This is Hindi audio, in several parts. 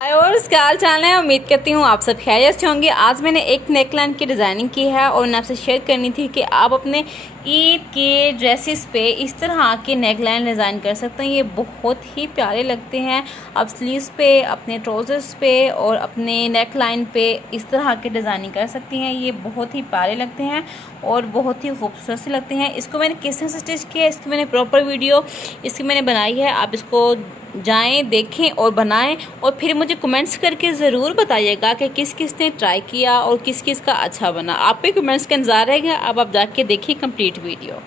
हाय और क्या हाल चाल है। उम्मीद करती हूँ आप सब खैरियत से होंगे। आज मैंने एक नेकलाइन की डिज़ाइनिंग की है और मैंने आपसे शेयर करनी थी कि आप अपने ईद के ड्रेसेस पे इस तरह के नेकलाइन डिज़ाइन कर सकते हैं। ये बहुत ही प्यारे लगते हैं। आप स्लीव्स पे, अपने ट्राउज़र्स पे और अपने नेकलाइन पे इस तरह के डिज़ाइनिंग कर सकती हैं। ये बहुत ही प्यारे लगते हैं और बहुत ही खूबसूरत से लगते हैं। इसको मैंने किस तरह से स्टिच किया है, इसकी मैंने प्रॉपर वीडियो इसकी मैंने बनाई है। आप इसको जाएं, देखें और बनाएं और फिर मुझे कमेंट्स करके ज़रूर बताइएगा कि किस किस ने ट्राई किया और किस किस का अच्छा बना। आपके कमेंट्स का इंतज़ार रहेगा। अब आप जाके देखिए कंप्लीट वीडियो।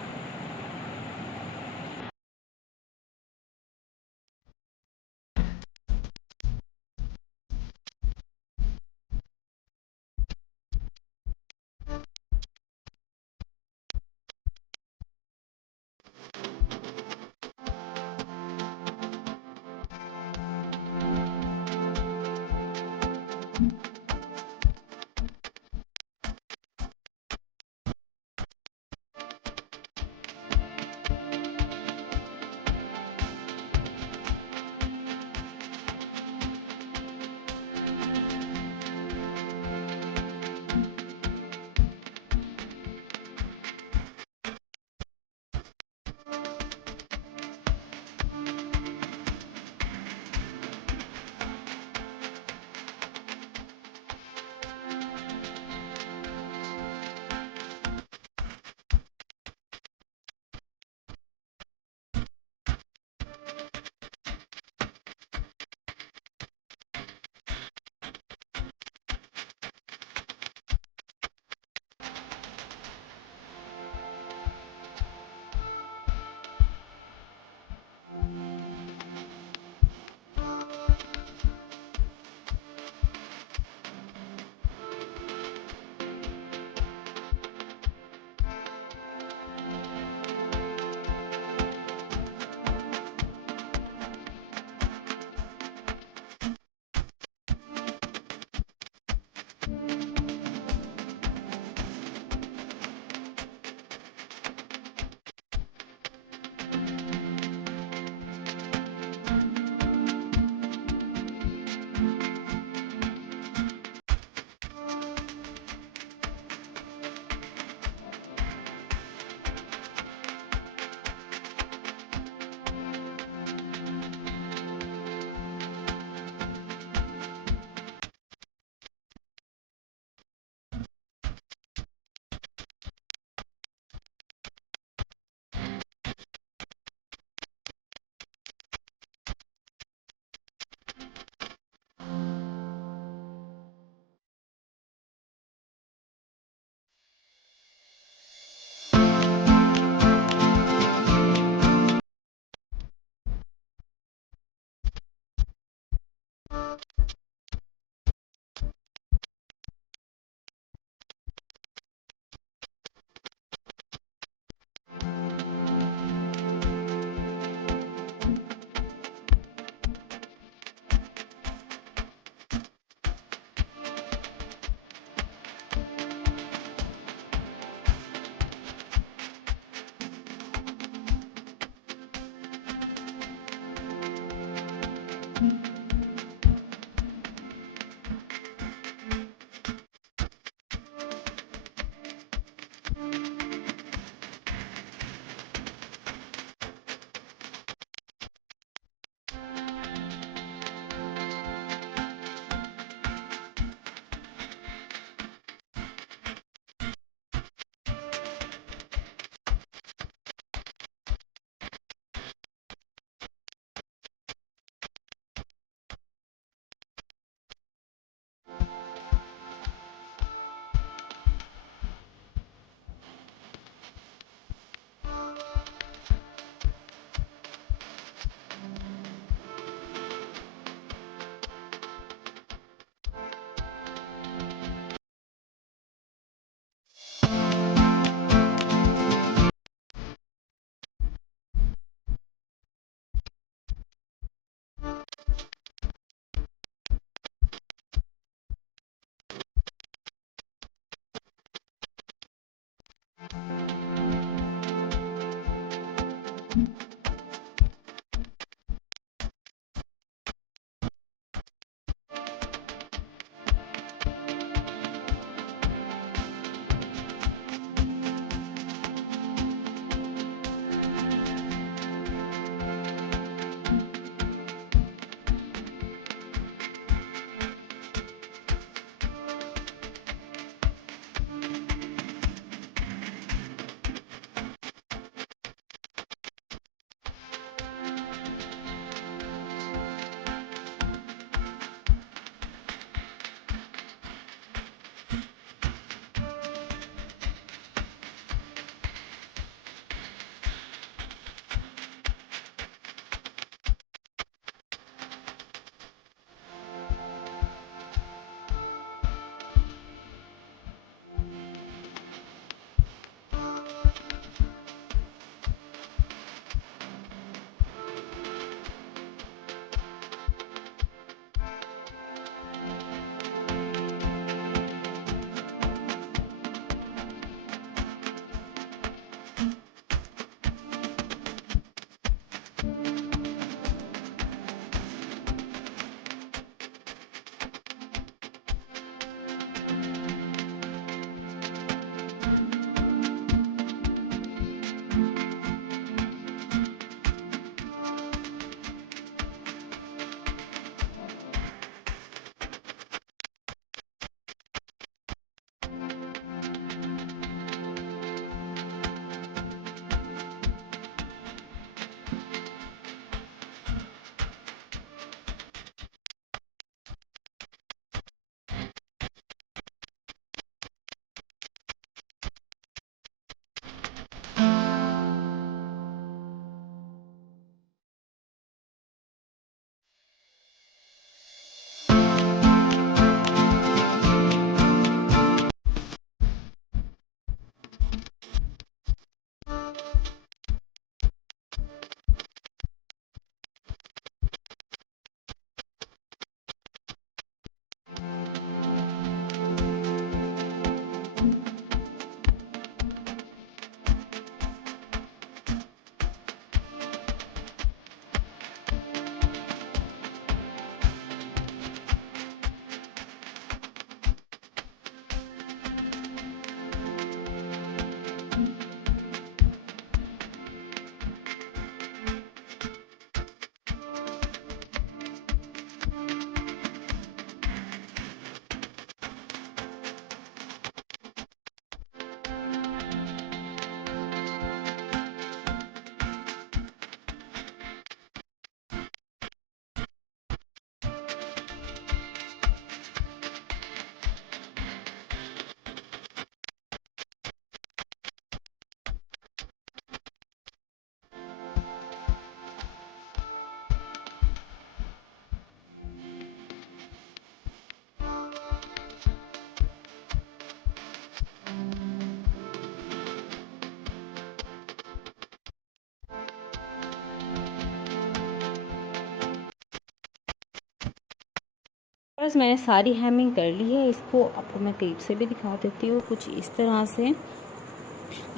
बस मैंने सारी हेमिंग कर ली है। इसको आपको मैं करीब से भी दिखा देती हूँ कुछ इस तरह से।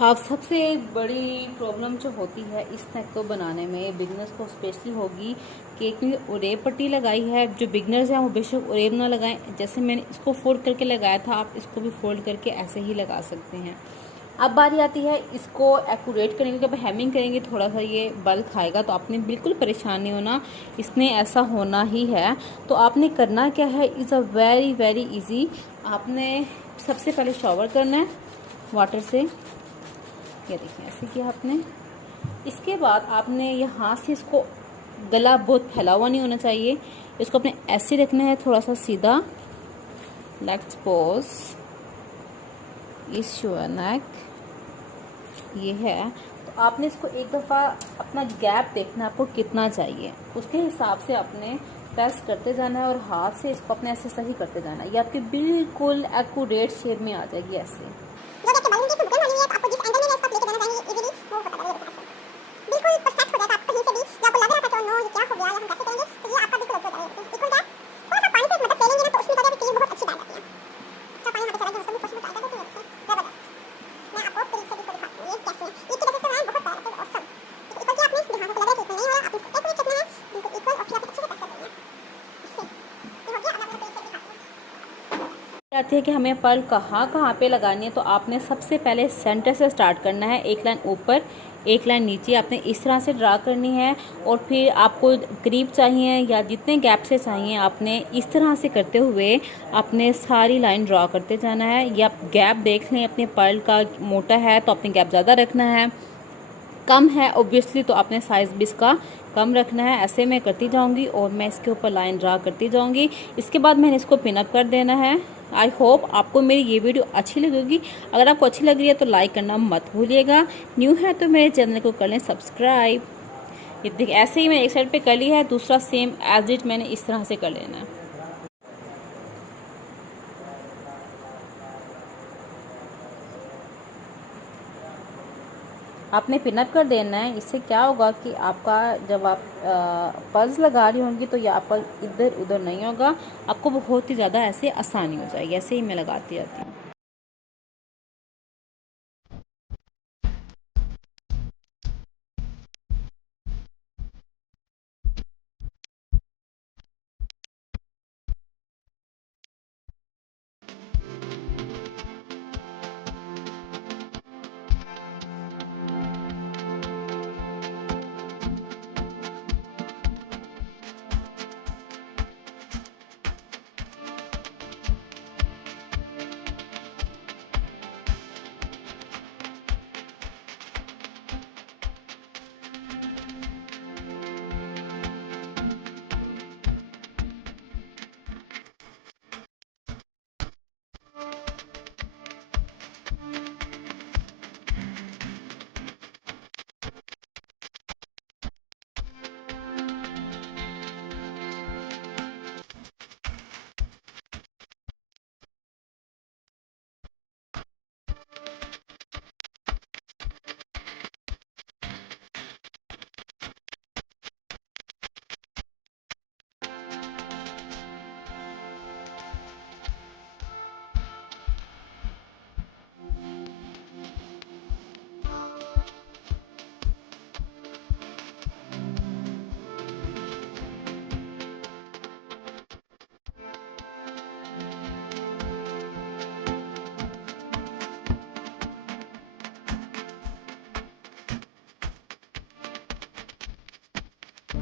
आप सबसे बड़ी प्रॉब्लम जो होती है इस नेक को बनाने में बिगनर्स को स्पेशली होगी कि क्योंकि उरेब पट्टी लगाई है, जो बिगनर्स हैं वो बेशक उरेब ना लगाएं। जैसे मैंने इसको फोल्ड करके लगाया था, आप इसको भी फोल्ड करके ऐसे ही लगा सकते हैं। अब बारी आती है इसको एक्यूरेट करने की। जब हेमिंग करेंगे थोड़ा सा ये बल खाएगा, तो आपने बिल्कुल परेशान नहीं होना, इसने ऐसा होना ही है। तो आपने करना क्या है, is a very very easy. आपने सबसे पहले शॉवर करना है वाटर से, ये देखिए ऐसे किया आपने। इसके बाद आपने यहाँ से इसको, गला बहुत फैला हुआ नहीं होना चाहिए, इसको अपने ऐसे रखना है थोड़ा सा सीधा। लेट्स पोज इस योर नेक, ये है। तो आपने इसको एक दफ़ा अपना गैप देखना आपको कितना चाहिए, उसके हिसाब से आपने प्रेस करते जाना है और हाथ से इसको अपने ऐसे सही करते जाना है। ये आपकी बिल्कुल एक्यूरेट शेप में आ जाएगी ऐसे। आती है कि हमें पर्ल कहाँ पे लगानी है। तो आपने सबसे पहले सेंटर से स्टार्ट करना है, एक लाइन ऊपर एक लाइन नीचे आपने इस तरह से ड्रा करनी है। और फिर आपको करीब चाहिए या जितने गैप से चाहिए, आपने इस तरह से करते हुए आपने सारी लाइन ड्रा करते जाना है। या गैप देख लें अपने पर्ल का, मोटा है तो आपने गैप ज़्यादा रखना है, कम है ऑब्वियसली तो आपने साइज़ भी इसका कम रखना है। ऐसे मैं करती जाऊंगी और मैं इसके ऊपर लाइन ड्रा करती जाऊंगी। इसके बाद मैंने इसको पिन अप कर देना है। आई होप आपको मेरी ये वीडियो अच्छी लगेगी। अगर आपको अच्छी लग रही है तो लाइक करना मत भूलिएगा। न्यू है तो मेरे चैनल को कर लें सब्सक्राइब। ये देखिए ऐसे ही मैंने एक साइड पे कर लिया है, दूसरा सेम एज इट मैंने इस तरह से कर लेना है। आपने पिनअप कर देना है। इससे क्या होगा कि आपका जब आप पर्स लगा रही होंगी तो ये आपका इधर उधर नहीं होगा, आपको बहुत ही ज़्यादा ऐसे आसानी हो जाएगी। ऐसे ही मैं लगाती जाती हूँ।